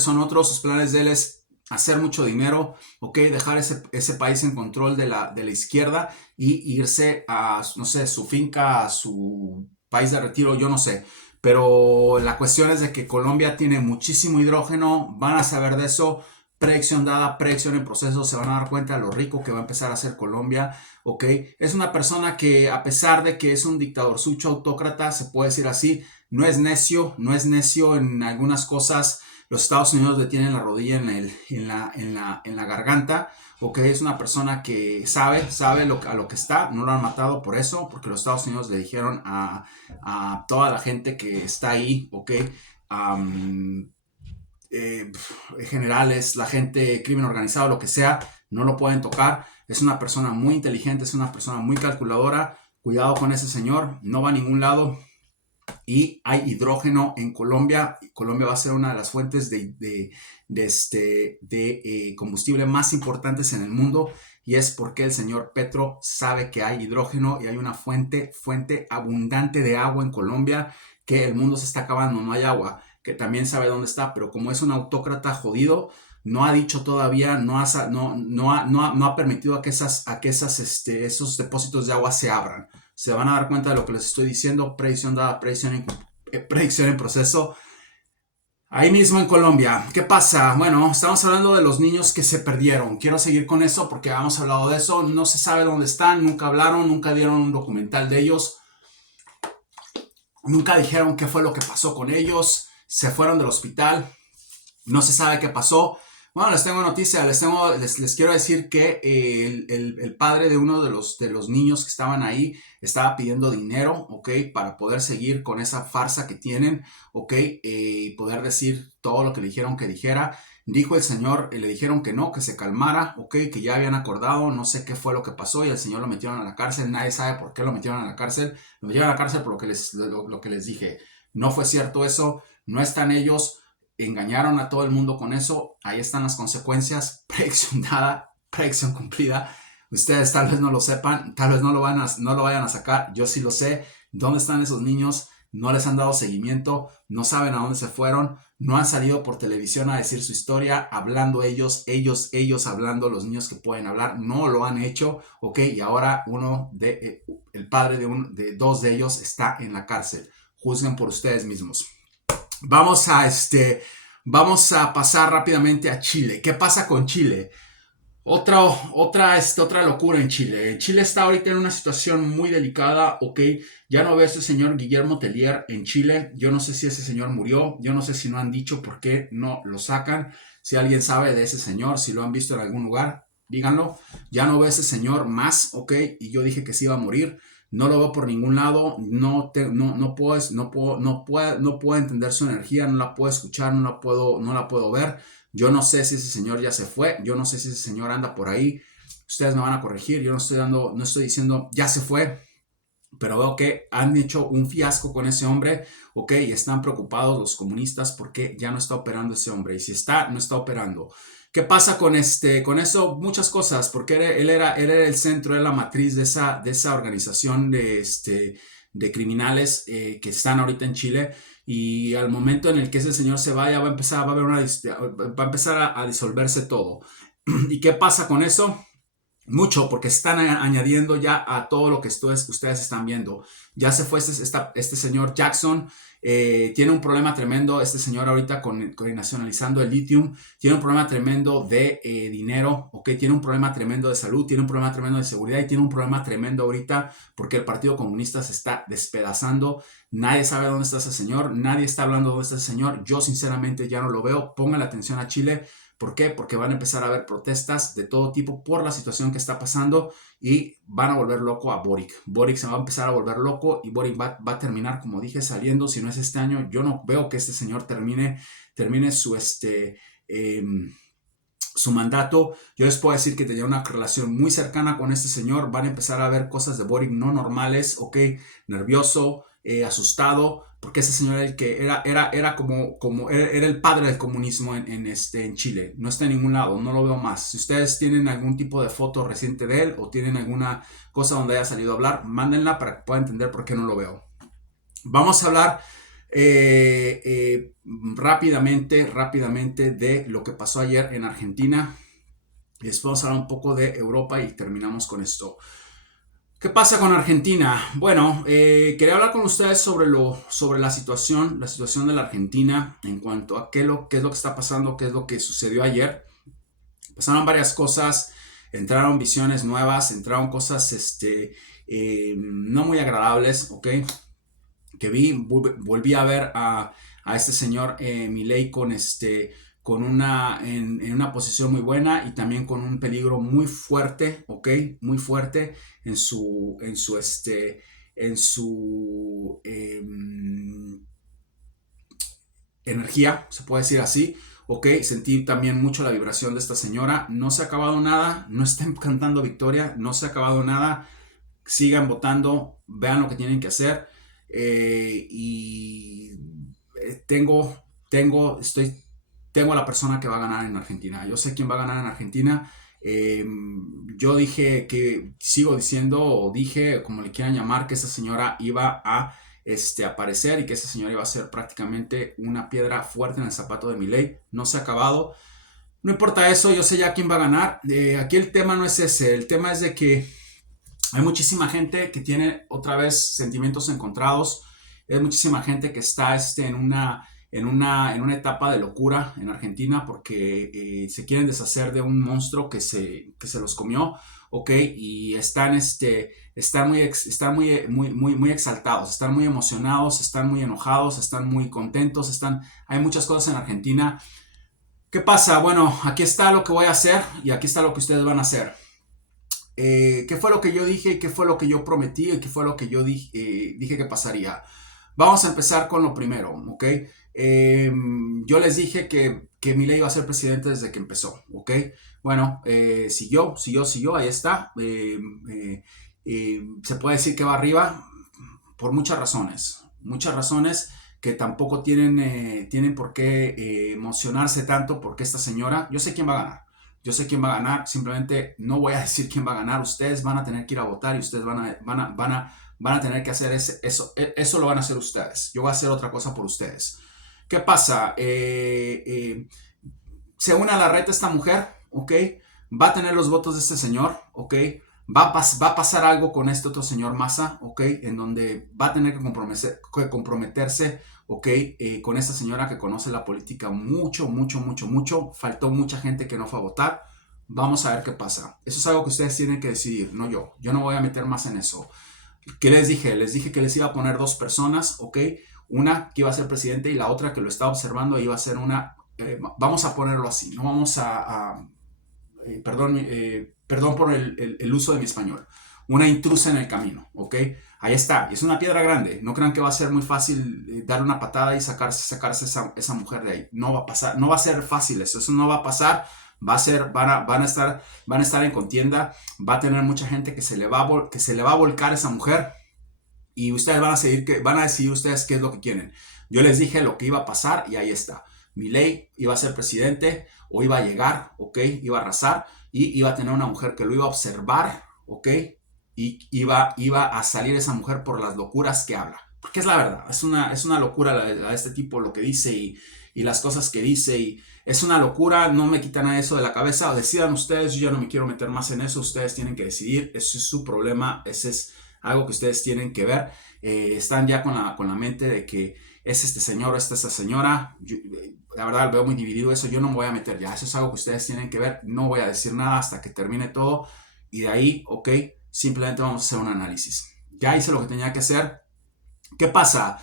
él es hacer mucho dinero, ¿ok? Dejar ese país en control de la izquierda y irse a, no sé, su finca, a su país de retiro, yo no sé. Pero la cuestión es de que Colombia tiene muchísimo hidrógeno, van a saber de eso. Predicción dada, predicción en proceso, se van a dar cuenta de lo rico que va a empezar a hacer Colombia, ¿ok? Es una persona que, a pesar de que es un dictadorzucho autócrata, se puede decir así, no es necio en algunas cosas. Los Estados Unidos le tienen la rodilla en la garganta, ¿ok? Es una persona que sabe a lo que está. No lo han matado por eso, porque los Estados Unidos le dijeron a toda la gente que está ahí, ¿ok? Generales, la gente, crimen organizado, lo que sea, no lo pueden tocar. Es una persona muy inteligente, es una persona muy calculadora. Cuidado con ese señor, no va a ningún lado. Y hay hidrógeno en Colombia. Colombia va a ser una de las fuentes de combustible más importantes en el mundo, y es porque el señor Petro sabe que hay hidrógeno y hay una fuente abundante de agua en Colombia, que el mundo se está acabando, no hay agua, que también sabe dónde está, pero como es un autócrata jodido, no ha dicho todavía, no ha permitido a que esos depósitos de agua se abran. Se van a dar cuenta de lo que les estoy diciendo. Predicción dada, predicción en proceso. Ahí mismo en Colombia, ¿qué pasa? Bueno, estamos hablando de los niños que se perdieron. Quiero seguir con eso porque hemos hablado de eso. No se sabe dónde están, nunca hablaron, nunca dieron un documental de ellos. Nunca dijeron qué fue lo que pasó con ellos. Se fueron del hospital. No se sabe qué pasó. Bueno, les tengo noticia, les quiero decir que el padre de uno de los niños que estaban ahí estaba pidiendo dinero, ¿ok? Para poder seguir con esa farsa que tienen, ¿ok? Y poder decir todo lo que le dijeron que dijera. Dijo el señor, le dijeron que no, que se calmara, ¿ok? Que ya habían acordado, no sé qué fue lo que pasó y el señor lo metieron a la cárcel. Nadie sabe por qué lo metieron a la cárcel. Lo metieron a la cárcel por lo que les dije. No fue cierto eso, no están ellos. Engañaron a todo el mundo con eso. Ahí están las consecuencias. Predicción dada, predicción cumplida. Ustedes tal vez no lo sepan, tal vez no lo vayan a sacar. Yo sí lo sé. ¿Dónde están esos niños? No les han dado seguimiento, no saben a dónde se fueron, no han salido por televisión a decir su historia, hablando ellos hablando, los niños que pueden hablar, no lo han hecho, ok, y ahora el padre de dos de ellos está en la cárcel. Juzguen por ustedes mismos. Vamos a pasar rápidamente a Chile. ¿Qué pasa con Chile? Otra locura en Chile. Chile está ahorita en una situación muy delicada, ok. Ya no veo a este señor Guillermo Tellier en Chile. Yo no sé si ese señor murió. Yo no sé si no han dicho por qué no lo sacan. Si alguien sabe de ese señor, si lo han visto en algún lugar, díganlo. Ya no veo a ese señor más, ok. Y yo dije que se iba a morir. No lo veo por ningún lado. No puedo entender su energía. No la puedo escuchar. No la puedo ver. Yo no sé si ese señor ya se fue, yo no sé si ese señor anda por ahí, ustedes me van a corregir, yo no estoy diciendo ya se fue, pero veo que han hecho un fiasco con ese hombre, ok, y están preocupados los comunistas porque ya no está operando ese hombre, y si no está operando. ¿Qué pasa con eso? Muchas cosas, porque él era el centro, era la matriz de esa organización de criminales que están ahorita en Chile. Y al momento en el que ese señor se vaya, va a empezar a disolverse todo. ¿Y qué pasa con eso? Mucho, porque están añadiendo ya a todo lo que ustedes están viendo. Ya se fue este señor Jackson. Tiene un problema tremendo este señor ahorita con nacionalizando el litio. Tiene un problema tremendo de dinero, ¿ok? Tiene un problema tremendo de salud, tiene un problema tremendo de seguridad y tiene un problema tremendo ahorita porque el Partido Comunista se está despedazando. Nadie sabe dónde está ese señor, nadie está hablando de dónde está ese señor. Yo sinceramente ya no lo veo. Pongan la atención a Chile. ¿Por qué? Porque van a empezar a haber protestas de todo tipo por la situación que está pasando y van a volver loco a Boric. Boric se va a empezar a volver loco y Boric va a terminar, como dije, saliendo. Si no es este año, yo no veo que este señor termine su mandato. Yo les puedo decir que tenía una relación muy cercana con este señor. Van a empezar a ver cosas de Boric no normales, ok, nervioso, asustado, porque ese señor era el que era el padre del comunismo en Chile. No está en ningún lado, no lo veo más. Si ustedes tienen algún tipo de foto reciente de él o tienen alguna cosa donde haya salido a hablar, mándenla para que pueda entender por qué no lo veo. Vamos a hablar rápidamente de lo que pasó ayer en Argentina. Y después vamos a hablar un poco de Europa y terminamos con esto. ¿Qué pasa con Argentina? Bueno, quería hablar con ustedes sobre la situación de la Argentina en cuanto a qué es lo que está pasando, qué es lo que sucedió ayer. Pasaron varias cosas, entraron visiones nuevas, entraron cosas no muy agradables, ¿ok? Que volví a ver a este señor Milei en una posición muy buena y también con un peligro muy fuerte, ¿ok? Muy fuerte en su energía, se puede decir así, ¿ok? Sentí también mucho la vibración de esta señora. No se ha acabado nada, no estén cantando victoria, no se ha acabado nada. Sigan votando, vean lo que tienen que hacer. Tengo a la persona que va a ganar en Argentina. Yo sé quién va a ganar en Argentina. Yo dije, como le quieran llamar, que esa señora iba a aparecer y que esa señora iba a ser prácticamente una piedra fuerte en el zapato de Milei. No se ha acabado. No importa eso, yo sé ya quién va a ganar. Aquí el tema no es ese, el tema es de que hay muchísima gente que tiene otra vez sentimientos encontrados. Hay muchísima gente que está en una etapa de locura en Argentina porque se quieren deshacer de un monstruo que se los comió, ¿ok? Y están muy exaltados, están muy emocionados, están muy enojados, están muy contentos, hay muchas cosas en Argentina. ¿Qué pasa? Bueno, aquí está lo que voy a hacer y aquí está lo que ustedes van a hacer. ¿Qué fue lo que yo dije y qué fue lo que yo prometí y qué fue lo que yo dije que pasaría? Vamos a empezar con lo primero, ¿ok? Yo les dije que Milei iba a ser presidente desde que empezó, ¿ok? Bueno, siguió, ahí está. Se puede decir que va arriba por muchas razones que tampoco tienen por qué emocionarse tanto porque esta señora, yo sé quién va a ganar. Yo sé quién va a ganar, simplemente no voy a decir quién va a ganar. Ustedes van a tener que ir a votar y ustedes van a tener que hacer eso lo van a hacer ustedes. Yo voy a hacer otra cosa por ustedes. ¿Qué pasa? Se une a la reta esta mujer, ¿ok? Va a tener los votos de este señor, ¿ok? Va a pasar algo con este otro señor Massa, ¿ok? En donde va a tener que comprometerse, ¿ok? Con esta señora que conoce la política mucho. Faltó mucha gente que no fue a votar. Vamos a ver qué pasa. Eso es algo que ustedes tienen que decidir, no yo. Yo no voy a meter más en eso. ¿Qué les dije? Les dije que les iba a poner dos personas, ¿ok? Una que iba a ser presidente y la otra que lo estaba observando iba a ser una... vamos a ponerlo así, no vamos perdón por el uso de mi español. Una intrusa en el camino, ¿ok? Ahí está, es una piedra grande. No crean que va a ser muy fácil dar una patada y sacarse esa mujer de ahí. No va a pasar, no va a ser fácil eso no va a pasar. Van a estar en contienda, va a tener mucha gente que se le va a volcar a esa mujer y ustedes van a decidir ustedes qué es lo que quieren. Yo les dije lo que iba a pasar y ahí está. Milei iba a ser presidente o iba a llegar, ¿ok? Iba a arrasar y iba a tener una mujer que lo iba a observar, ¿ok? Y iba a salir esa mujer por las locuras que habla. Porque es la verdad, es una locura la de este tipo lo que dice y las cosas que dice y es una locura, no me quitan a eso de la cabeza, o decidan ustedes, yo ya no me quiero meter más en eso, ustedes tienen que decidir, eso es su problema, ese es algo que ustedes tienen que ver, están ya con la mente de que es este señor o esta señora, la verdad veo muy dividido eso, yo no me voy a meter ya, eso es algo que ustedes tienen que ver, no voy a decir nada hasta que termine todo y de ahí, ok, simplemente vamos a hacer un análisis. Ya hice lo que tenía que hacer. ¿Qué pasa?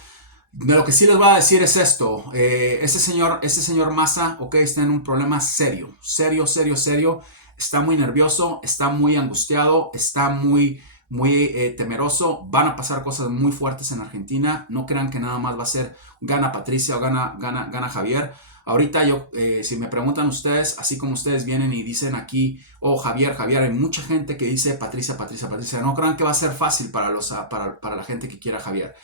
De lo que sí les voy a decir es esto, este señor Massa, ok, está en un problema serio, está muy nervioso, está muy angustiado, está muy temeroso, van a pasar cosas muy fuertes en Argentina, no crean que nada más va a ser gana Patricia o gana Javier. Ahorita si me preguntan ustedes, así como ustedes vienen y dicen aquí, oh Javier, hay mucha gente que dice Patricia, no crean que va a ser fácil para la gente que quiera Javier.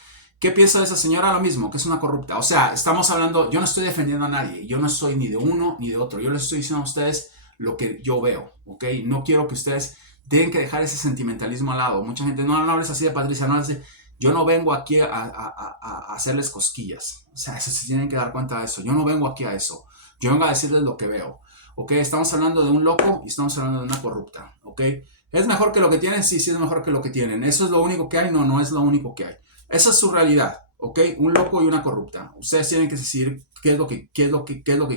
¿Qué piensa de esa señora? Lo mismo, que es una corrupta. O sea, estamos hablando, yo no estoy defendiendo a nadie, yo no soy ni de uno ni de otro, yo les estoy diciendo a ustedes lo que yo veo, ¿ok? No quiero que ustedes tienen que dejar ese sentimentalismo al lado. Mucha gente, no hables así de Patricia, no hables así. Yo no vengo aquí a hacerles cosquillas. O sea, se tienen que dar cuenta de eso. Yo no vengo aquí a eso. Yo vengo a decirles lo que veo. ¿Ok? Estamos hablando de un loco y estamos hablando de una corrupta. ¿Ok? ¿Es mejor que lo que tienen? Sí, es mejor que lo que tienen. ¿Eso es lo único que hay? No, no es lo único que hay. Esa es su realidad. ¿Ok? Un loco y una corrupta. Ustedes tienen que decir qué es lo que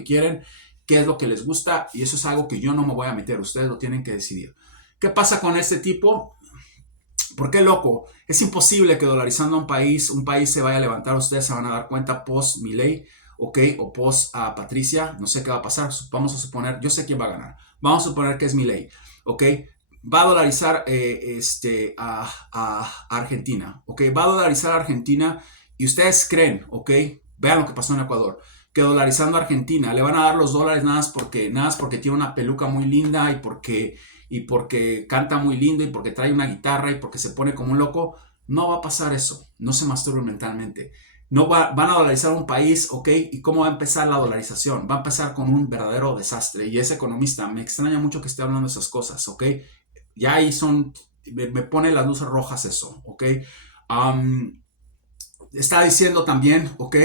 quieren, qué es lo que les gusta y eso es algo que yo no me voy a meter. Ustedes lo tienen que decidir. ¿Qué pasa con este tipo? ¿Por qué loco? Es imposible que dolarizando un país se vaya a levantar. Ustedes se van a dar cuenta post Milei, ¿ok? O post a Patricia. No sé qué va a pasar. Vamos a suponer, yo sé quién va a ganar. Vamos a suponer que es Milei, ¿ok? Va a dolarizar a Argentina, ¿ok? Va a dolarizar a Argentina y ustedes creen, ¿ok? Vean lo que pasó en Ecuador. Que dolarizando a Argentina le van a dar los dólares nada más porque tiene una peluca muy linda y porque canta muy lindo y porque trae una guitarra y porque se pone como un loco. No va a pasar eso. No se masturben mentalmente. No van a dolarizar un país, ¿ok? ¿Y cómo va a empezar la dolarización? Va a empezar con un verdadero desastre. Y ese economista, me extraña mucho que esté hablando de esas cosas, ¿ok? Ya ahí me pone las luces rojas eso, ¿ok? Está diciendo también, ¿ok?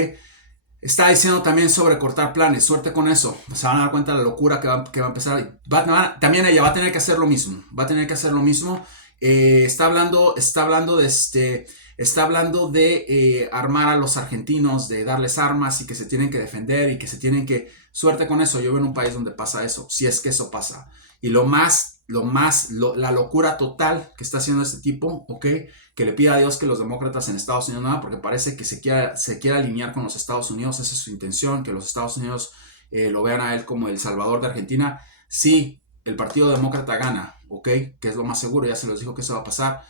Está diciendo también sobre cortar planes. Suerte con eso. Se van a dar cuenta de la locura que va a empezar. También ella va a tener que hacer lo mismo. Está hablando de armar a los argentinos, de darles armas y que se tienen que defender y que se tienen que... Suerte con eso. Yo vivo en un país donde pasa eso. Si es que eso pasa. Y la locura total que está haciendo este tipo, ¿ok? Que le pida a Dios que los demócratas en Estados Unidos no, porque parece que se quiera alinear con los Estados Unidos, esa es su intención, que los Estados Unidos lo vean a él como el salvador de Argentina. Si el Partido Demócrata gana, ¿ok? Que es lo más seguro, ya se los dijo que eso va a pasar.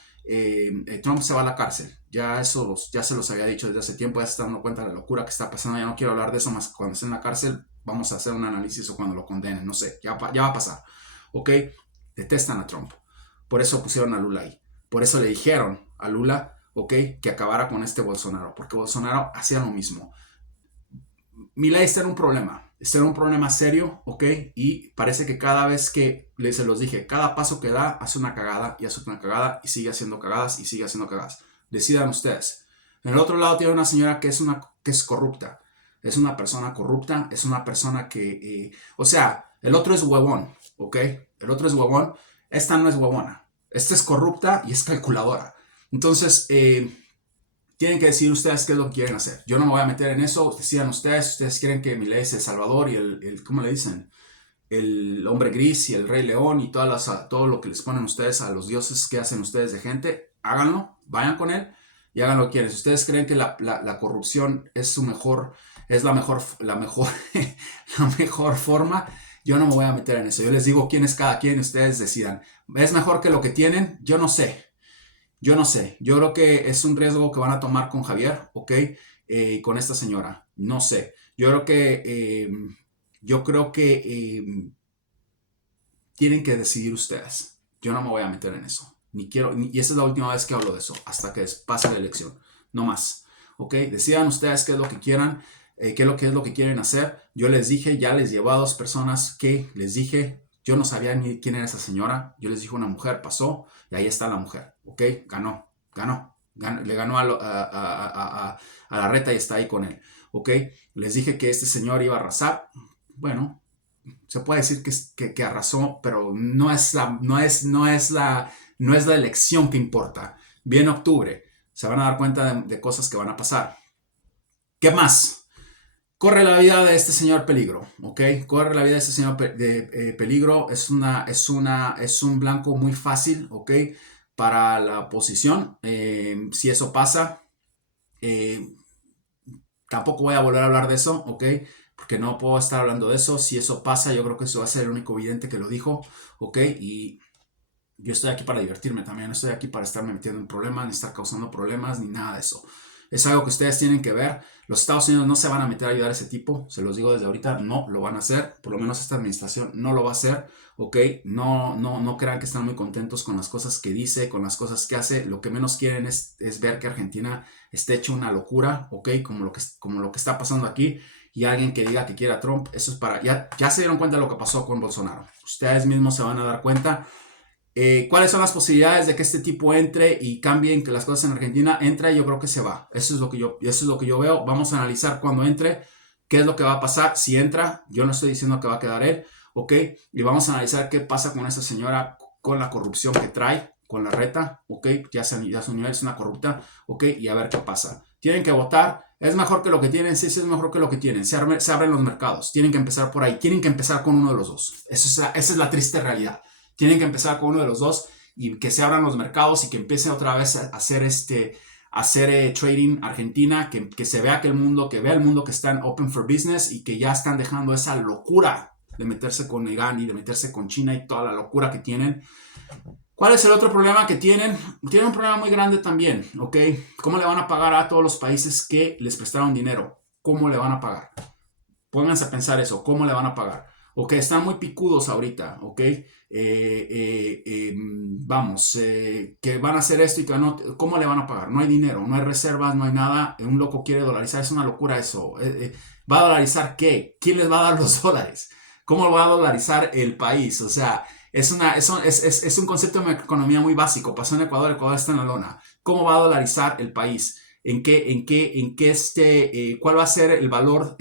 Trump se va a la cárcel. Ya ya se los había dicho desde hace tiempo, ya se está dando cuenta de la locura que está pasando. Ya no quiero hablar de eso más. Cuando esté en la cárcel, vamos a hacer un análisis o cuando lo condenen, no sé, ya va a pasar. ¿Ok? Detestan a Trump. Por eso pusieron a Lula ahí. Por eso le dijeron a Lula, ¿ok? Que acabara con este Bolsonaro. Porque Bolsonaro hacía lo mismo. Milei está en un problema serio, ¿ok? Y parece que cada vez que, se los dije, cada paso que da, hace una cagada y hace una cagada y sigue haciendo cagadas y sigue haciendo cagadas. Decidan ustedes. En el otro lado tiene una señora que es corrupta. Es una persona corrupta, es una persona que, o sea, el otro es huevón, ¿ok? El otro es huevón, esta no es huevona. Esta es corrupta y es calculadora. Entonces, tienen que decir ustedes qué es lo que quieren hacer. Yo no me voy a meter en eso. Decidan ustedes. Ustedes quieren que Milei sea el Salvador y ¿cómo le dicen? El hombre gris y el rey león y todo lo que les ponen ustedes a los dioses que hacen ustedes de gente. Háganlo. Vayan con él y hagan lo que quieren. Si ustedes creen que la corrupción es la mejor la mejor forma, yo no me voy a meter en eso. Yo les digo quién es cada quien y ustedes decidan. ¿Es mejor que lo que tienen? Yo no sé. Yo no sé, yo creo que es un riesgo que van a tomar con Javier, ¿ok? Con esta señora, no sé. Yo creo que tienen que decidir ustedes. Yo no me voy a meter en eso. Y esa es la última vez que hablo de eso, hasta que pase la elección. No más, ¿ok? Decidan ustedes qué es lo que quieran, qué es lo que quieren hacer. Yo les dije, ya les llevo a 2 personas que les dije, yo no sabía ni quién era esa señora. Yo les dije una mujer, pasó, y ahí está la mujer, ¿ok? Ganó. Le ganó a la reta y está ahí con él, ¿ok? Les dije que este señor iba a arrasar. Bueno, se puede decir que arrasó, pero no es la elección que importa. Viene octubre, se van a dar cuenta de cosas que van a pasar. ¿Qué más? Corre la vida de este señor Peligro, ¿ok? Corre la vida de este señor Peligro. Es un blanco muy fácil, ¿ok? Para la oposición. Si eso pasa, tampoco voy a volver a hablar de eso, ¿ok? Porque no puedo estar hablando de eso. Si eso pasa, yo creo que eso va a ser el único vidente que lo dijo, ¿ok? Y yo estoy aquí para divertirme también. No estoy aquí para estarme metiendo en problemas, ni estar causando problemas, ni nada de eso. Es algo que ustedes tienen que ver. Los Estados Unidos no se van a meter a ayudar a ese tipo. Se los digo desde ahorita, no lo van a hacer. Por lo menos esta administración no lo va a hacer. ¿Ok? No crean que están muy contentos con las cosas que dice, con las cosas que hace. Lo que menos quieren es ver que Argentina esté hecho una locura. ¿Ok? Como lo que está pasando aquí. Y alguien que diga que quiere a Trump, eso es para... Ya se dieron cuenta de lo que pasó con Bolsonaro. Ustedes mismos se van a dar cuenta. ¿Cuáles son las posibilidades de que este tipo entre y cambien que las cosas en Argentina? Entra y yo creo que se va. Eso es lo que yo veo. Vamos a analizar cuando entre, qué es lo que va a pasar. Si entra, yo no estoy diciendo que va a quedar él, ¿ok? Y vamos a analizar qué pasa con esa señora, con la corrupción que trae, con la reta, ¿ok? Ya su nivel es una corrupta, ¿ok? Y a ver qué pasa. Tienen que votar. ¿Es mejor que lo que tienen? Sí, es mejor que lo que tienen. Se abren los mercados. Tienen que empezar por ahí. Tienen que empezar con uno de los dos. Esa es la triste realidad. Tienen que empezar con uno de los dos y que se abran los mercados y que empiece otra vez a hacer trading Argentina, que se vea el mundo que están open for business y que ya están dejando esa locura de meterse con Irán y de meterse con China y toda la locura que tienen. ¿Cuál es el otro problema que tienen? Tienen un problema muy grande también, ¿ok? ¿Cómo le van a pagar a todos los países que les prestaron dinero? ¿Cómo le van a pagar? Pónganse a pensar eso, ¿cómo le van a pagar? Ok, están muy picudos ahorita, ok. Que van a hacer esto y que no. ¿Cómo le van a pagar? No hay dinero, no hay reservas, no hay nada. Un loco quiere dolarizar, es una locura eso. ¿Va a dolarizar qué? ¿Quién les va a dar los dólares? ¿Cómo va a dolarizar el país? O sea, es un concepto de economía muy básico. Pasó en Ecuador, Ecuador está en la lona. ¿Cómo va a dolarizar el país? ¿Cuál va a ser el valor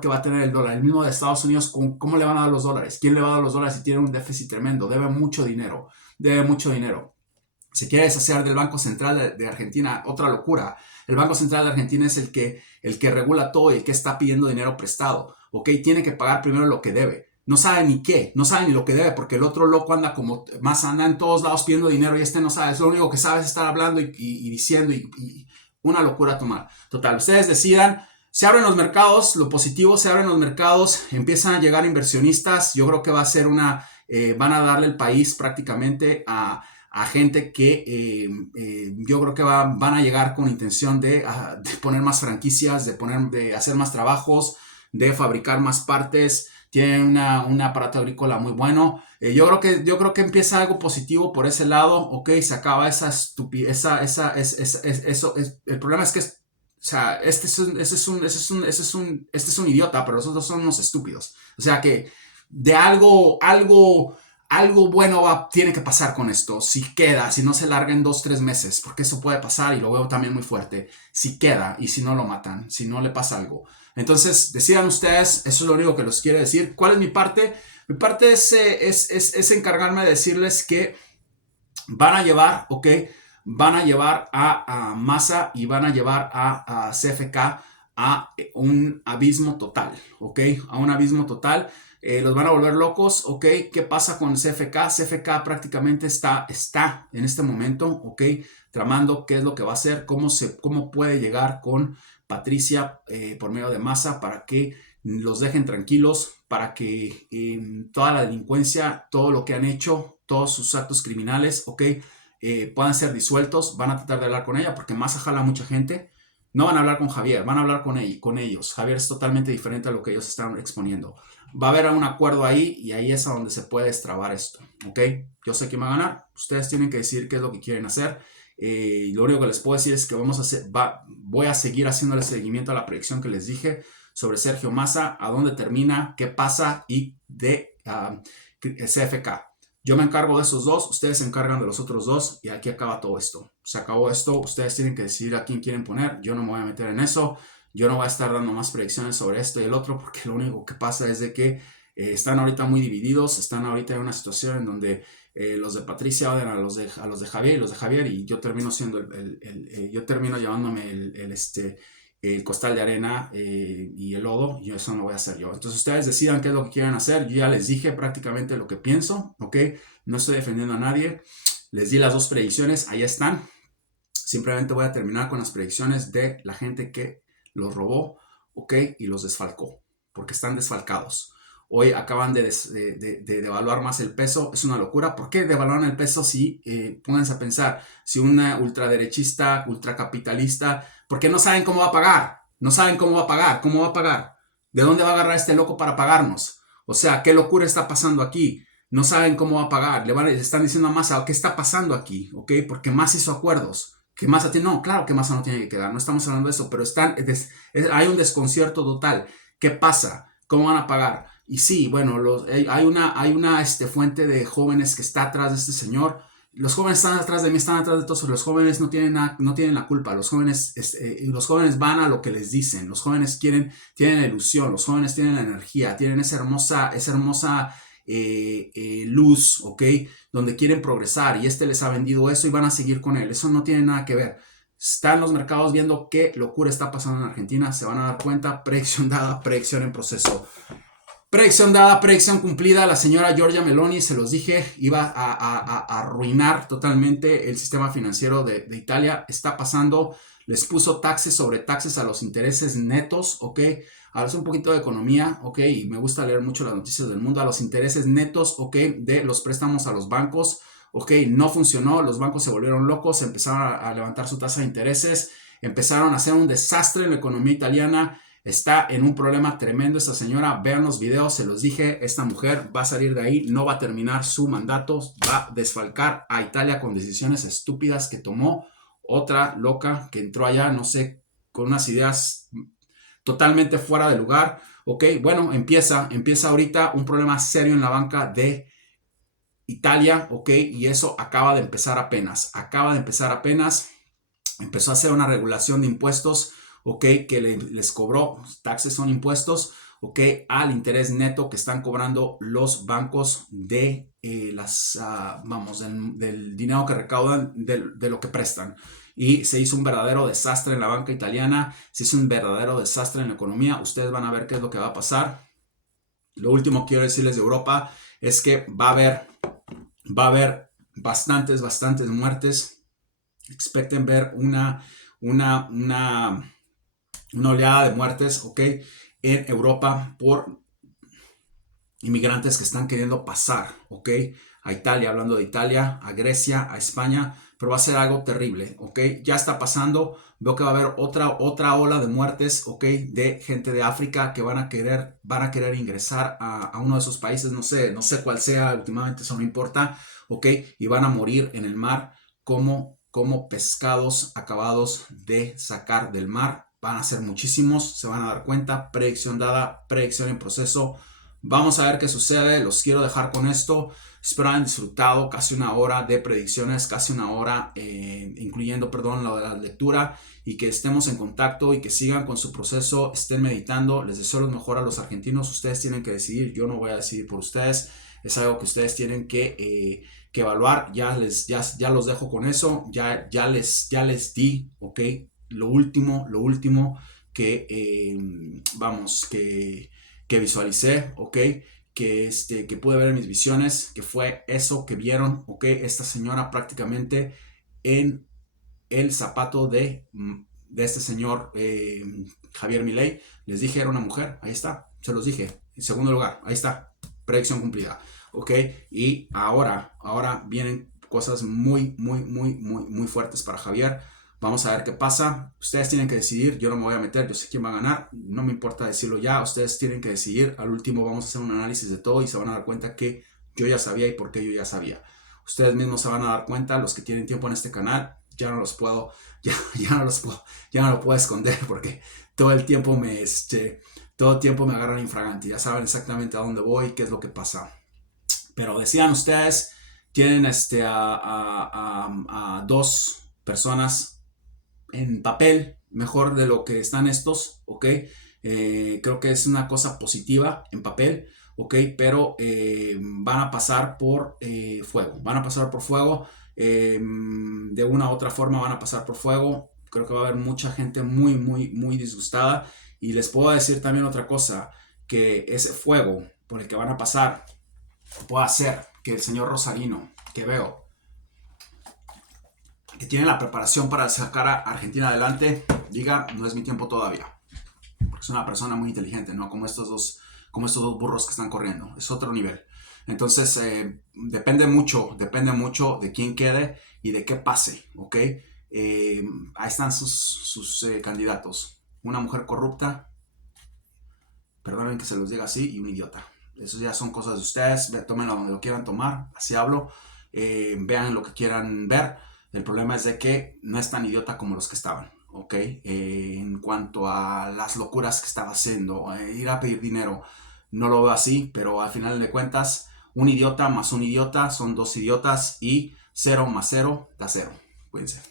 que va a tener el dólar? El mismo de Estados Unidos, ¿cómo le van a dar los dólares? ¿Quién le va a dar los dólares si tiene un déficit tremendo? Debe mucho dinero. Se quiere deshacer del Banco Central de Argentina, otra locura. El Banco Central de Argentina es el que regula todo y el que está pidiendo dinero prestado. ¿Ok? Tiene que pagar primero lo que debe. No sabe ni qué, no sabe ni lo que debe, porque el otro loco anda en todos lados pidiendo dinero y este no sabe. Es lo único que sabe es estar hablando y diciendo y una locura total. Ustedes decidan. Se abren los mercados, lo positivo, se abren los mercados, empiezan a llegar inversionistas. Yo creo que va a ser van a darle el país prácticamente a gente que yo creo que van a llegar con intención de poner más franquicias, de hacer más trabajos, de fabricar más partes. Tienen un aparato agrícola muy bueno. Yo creo que empieza algo positivo por ese lado. Ok, se acaba esa estupidez, el problema es que o sea, este es un idiota, pero los otros son unos estúpidos. O sea que de algo bueno tiene que pasar con esto. Si queda, si no se larga en 2, 3 meses, porque eso puede pasar y lo veo también muy fuerte. Si queda y si no lo matan, si no le pasa algo. Entonces, decidan ustedes, eso es lo único que les quiero decir. ¿Cuál es mi parte? Mi parte es encargarme de decirles que van a llevar, ok, van a llevar a Massa y van a llevar a CFK a un abismo total, ok, a un abismo total. Los van a volver locos, ok. ¿Qué pasa con CFK? CFK prácticamente está en este momento, ok, tramando qué es lo que va a hacer, cómo puede llegar con Patricia por medio de Massa para que los dejen tranquilos, para que toda la delincuencia, todo lo que han hecho, todos sus actos criminales, ok, puedan ser disueltos. Van a tratar de hablar con ella porque Massa jala a mucha gente. No van a hablar con Javier, van a hablar con ellos. Javier es totalmente diferente a lo que ellos están exponiendo. Va a haber un acuerdo ahí y ahí es a donde se puede destrabar esto, ¿ok? Yo sé quién va a ganar. Ustedes tienen que decir qué es lo que quieren hacer. Lo único que les puedo decir es que voy a seguir haciéndole seguimiento a la predicción que les dije sobre Sergio Massa, a dónde termina, qué pasa y de CFK. Yo me encargo de esos dos, ustedes se encargan de los otros dos y aquí acaba todo esto. Se acabó esto, ustedes tienen que decidir a quién quieren poner. Yo no me voy a meter en eso. Yo no voy a estar dando más predicciones sobre esto y el otro porque lo único que pasa es de que están ahorita muy divididos, están ahorita en una situación en donde los de Patricia odian a los de Javier y los de Javier y yo termino siendo yo termino llevándome el costal de arena y el lodo, y eso no voy a hacer yo. Entonces ustedes decidan qué es lo que quieren hacer. Yo ya les dije prácticamente lo que pienso, ¿ok? No estoy defendiendo a nadie. Les di las dos predicciones, ahí están. Simplemente voy a terminar con las predicciones de la gente que los robó, ¿ok? Y los desfalcó, porque están desfalcados. Hoy acaban de devaluar más el peso, es una locura. ¿Por qué devaluaron el peso si, pónganse a pensar, si una ultraderechista, ultracapitalista, porque no saben cómo va a pagar? No saben cómo va a pagar, ¿cómo va a pagar? ¿De dónde va a agarrar este loco para pagarnos? O sea, ¿qué locura está pasando aquí? No saben cómo va a pagar, le están diciendo a Massa, ¿qué está pasando aquí? ¿Ok? Porque Massa hizo acuerdos. Que Massa tiene, no, claro que Massa no tiene que quedar, no estamos hablando de eso, pero hay un desconcierto total. ¿Qué pasa? ¿Cómo van a pagar? Y sí, bueno, hay una fuente de jóvenes que está atrás de este señor. Los jóvenes están atrás de mí, están atrás de todos. Los jóvenes no tienen la culpa. Los jóvenes van a lo que les dicen. Los jóvenes tienen la ilusión. Los jóvenes tienen la energía. Tienen esa hermosa luz, ¿ok? Donde quieren progresar y les ha vendido eso y van a seguir con él. Eso no tiene nada que ver. Están los mercados viendo qué locura está pasando en Argentina. Se van a dar cuenta. Predicción dada, predicción en proceso. Predicción dada, predicción cumplida. La señora Giorgia Meloni, se los dije, iba a arruinar totalmente el sistema financiero de Italia. Está pasando. Les puso taxes sobre taxes a los intereses netos, ¿ok? Ahora es un poquito de economía, ¿ok? Y me gusta leer mucho las noticias del mundo. A los intereses netos, ¿ok? De los préstamos a los bancos, ¿ok? No funcionó. Los bancos se volvieron locos, empezaron a levantar su tasa de intereses, empezaron a hacer un desastre en la economía italiana. Está en un problema tremendo esta señora. Vean los videos, se los dije. Esta mujer va a salir de ahí, no va a terminar su mandato, va a desfalcar a Italia con decisiones estúpidas que tomó. Otra loca que entró allá, no sé, con unas ideas totalmente fuera de lugar. Ok, bueno, empieza ahorita un problema serio en la banca de Italia, ok, y eso acaba de empezar apenas. Empezó a hacer una regulación de impuestos, ok, que les cobró, taxes son impuestos, ok, al interés neto que están cobrando los bancos de del dinero que recaudan de lo que prestan. Y se hizo un verdadero desastre en la banca italiana, se hizo un verdadero desastre en la economía. Ustedes van a ver qué es lo que va a pasar. Lo último que quiero decirles de Europa es que va a haber bastantes muertes. Expecten ver una una oleada de muertes, ¿ok? En Europa por inmigrantes que están queriendo pasar, ¿ok? A Italia, hablando de Italia, a Grecia, a España, pero va a ser algo terrible, ¿ok? Ya está pasando, veo que va a haber otra ola de muertes, ¿ok? De gente de África que van a querer ingresar a uno de esos países, no sé cuál sea, últimamente eso no importa, ¿ok? Y van a morir en el mar como pescados acabados de sacar del mar. Van a ser muchísimos, se van a dar cuenta, predicción dada, predicción en proceso. Vamos a ver qué sucede, los quiero dejar con esto. Espero hayan disfrutado casi una hora de predicciones, casi una hora, incluyendo, la de la lectura, y que estemos en contacto y que sigan con su proceso, estén meditando. Les deseo lo mejor a los argentinos. Ustedes tienen que decidir, yo no voy a decidir por ustedes. Es algo que ustedes tienen que evaluar. Ya los dejo con eso. Ya les di, ¿ok? Lo último que visualicé, ¿ok? Que pude ver en mis visiones, que fue eso que vieron, ¿ok? Esta señora prácticamente en el zapato de este señor Javier Milei. Les dije era una mujer, ahí está, se los dije. En segundo lugar, ahí está, predicción cumplida, ¿ok? Y ahora vienen cosas muy fuertes para Javier. Vamos a ver qué pasa. Ustedes tienen que decidir. Yo no me voy a meter. Yo sé quién va a ganar. No me importa decirlo ya. Ustedes tienen que decidir. Al último vamos a hacer un análisis de todo y se van a dar cuenta que yo ya sabía y por qué yo ya sabía. Ustedes mismos se van a dar cuenta. Los que tienen tiempo en este canal, ya no lo puedo esconder porque todo el tiempo me agarran infraganti. Ya saben exactamente a dónde voy, qué es lo que pasa. Pero decían ustedes, tienen a dos personas en papel mejor de lo que están estos, ¿ok? Creo que es una cosa positiva en papel, ¿ok? Pero van a pasar por fuego, de una u otra forma van a pasar por fuego. Creo que va a haber mucha gente muy disgustada. Y les puedo decir también otra cosa, que ese fuego por el que van a pasar puede hacer que el señor Rosarino, que veo que tiene la preparación para sacar a Argentina adelante, diga, no es mi tiempo todavía. Porque es una persona muy inteligente, ¿no? Como estos dos burros que están corriendo. Es otro nivel. Entonces, depende mucho de quién quede y de qué pase, ¿ok? Ahí están sus candidatos. Una mujer corrupta, perdonen que se los diga así, y un idiota. Eso ya son cosas de ustedes, tómenlo donde lo quieran tomar, así hablo. Vean lo que quieran ver. El problema es de que no es tan idiota como los que estaban, ¿ok? En cuanto a las locuras que estaba haciendo, ir a pedir dinero, no lo veo así, pero al final de cuentas, un idiota más un idiota son dos idiotas y 0 más 0 da 0. Cuídense.